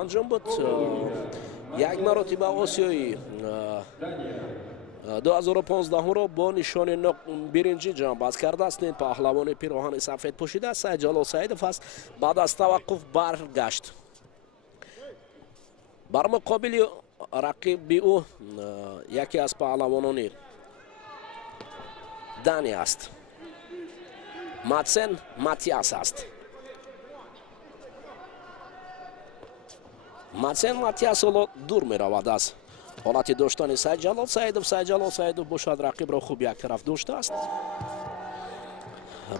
انجام بود یک مرتبه آسیایی 2015 رو با نشان برنجی جام باز کرده است. این پهلوان پیراهن سفید پوشیده است. سید جلال سیدوف است. بعد از توقف برگشت. بر مقابل رقیب او یکی از پهلوانان دانی است. ماتسن ماتیاس است. ماتسن ماتیاس دور می رود از حالت داشتن سید جلال سیدوف. سید جلال سیدوف باشد رقیب را خوب یک طرف داشته است.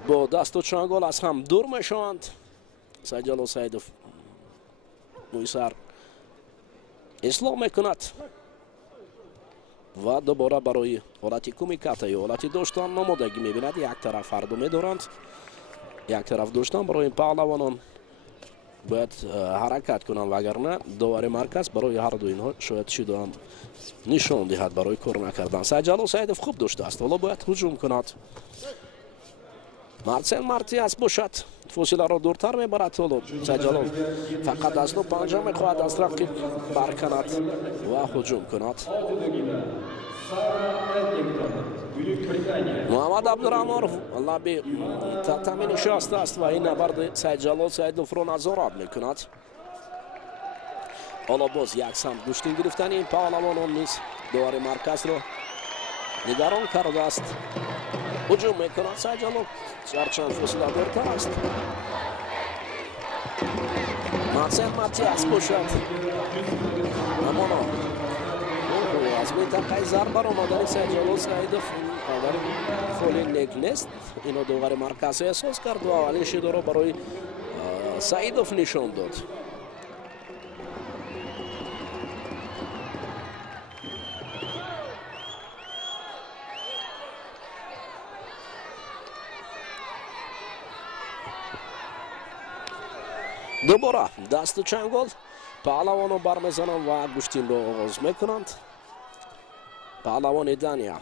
با دست و چنگال از هم دور می شوند. سید جلال سیدوف روی سر اصلاح می کند و دوباره برای حالت کمیکاتا یا حالت داشتن نمودگی می بیند. یک طرف هر دو می دارند. یک طرف داشتن برای این پهلوانان باید حرکت کنند، وگرنه داور مرکز برای هر دو اینها شاید چی هم نشان دهد برای کار نکردن. سید جلال سیدوف خوب داشته است. حالا باید هجوم کند. مارسل مارتیاس باشد فاصله را دورتر میبرد. حالا سید جلال فقط از نو پنجه میخواهد از رقیب برکند و هجوم کند. محمد عبدالرحمن لبی تطمی نشسته است و این نبرد سید جلال سیدوف را نظارت میکند. حالا باز یک سمت گوشتین گرفتن این پهلوانان نیست. داور مرکز را نگران کرده است. هجوم میکند سید جلال. چند فاصله دورتر است. ماتسن ماتیاس باشد. اما از منطقه ضربه را مادر سید جلال سیدوف فولی نیک نیست. اینو داور مرکز احساس کرد و اولین شیده را برای سیدوف نشان داد. دوباره دست و چنگال پهلوان رو برمیزنند و گوشتین رو آغاز میکنند. پهلوان دانیا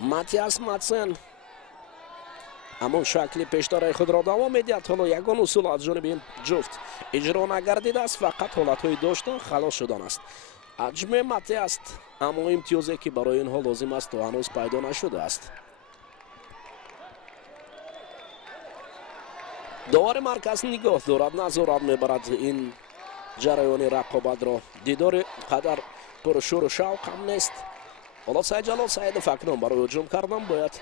ماتیاس ماتسن اما شکل پیشتر خود را دوام میدهد. حالا یگان اصول از جانب این جفت اجرا نگردیده است. فقط حالتهای داشتن خلاص شدن است. حجم ماتیاس اما امتیازی که برای اینها لازم است و هنوز پیدا نشده است. داور مرکز نگاه دارد، نظارت میبرد این جریان رقابت را. دیدار قدر پرشور و شوق هم نیست. حالا سید جلال سیدوف اکنون برای هجوم کردن باید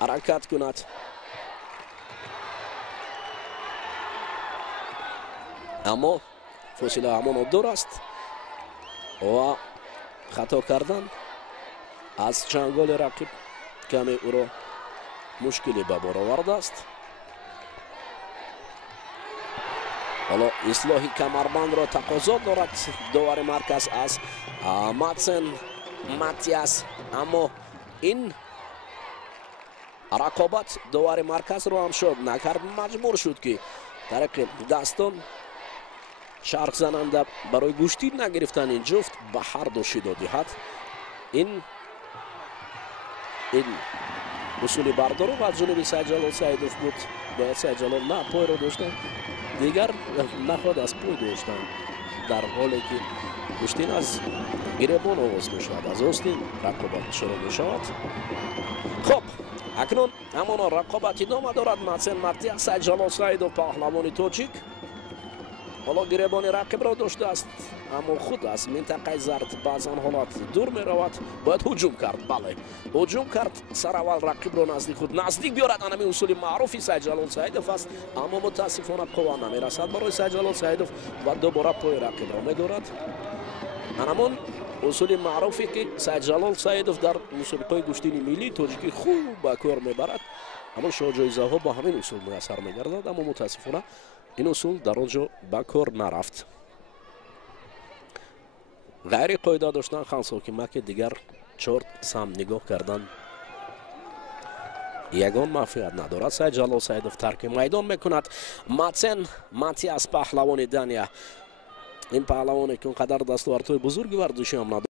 حرکت کند. اما فاصله همان دور است و خطا کردن از چنگال رقیب کمی او را مشکلی به بار آورده است. حالا اصلاحی کمربند را تقاضا دارد داور مرکز از ماتسن ماتیاس. اما این رقابت داور مرکز را هم شد نکرد. مجبور شد که طریق دستان چرخ زننده برای گوشتین نگرفتن این جفت به هر دو شیده دهد. این اصولی بردار و از جانب سید جلال سیدوف بود. باید سید جلال نه پای را داشتن دیگر نخواد از پای داشتن در حالی که گوشتین از گریبان آغاز می شود. از آستین رقابت شروع می شود. خب اکنون همان رقابت ادامه دارد. ماتسن مارتیاس سید جلال سیدوف پهلوان تاجیک حالا گریبان رقیب را داشته است اما خود از منطقه زرد بعضان حالات دور می رود. باید هجوم کرد. بله هجوم کرد. سر اول رقیب را نزدیک خود نزدیک بیارد. انمی اصول معروفی سید جلال سیدوف است اما متاسفانه قوا نمی رسد برای سید جلال سیدوف و دوباره پای رقیب را می دارد. همون اصول معروفی که سید جلال سیدوف در مسابقه گوشتین ملی تاجیکی خوب به کار می برد. اما شاه جایزه ها با همین اصول میسر می گردد اما متاسفانه این اصول در آنجا به کار نرفت. غیر قاعده داشتن خانس حاکمه که دیگر چهار سم نگاه کردن یگان موفقیت ندارد. سید جلال سیدوف ترک میدان میکند. ماتسن ماتیاس پهلوان دانیا این پهلوانی که اونقدر دستاوردهای بزرگی ورزشی هم ندارد.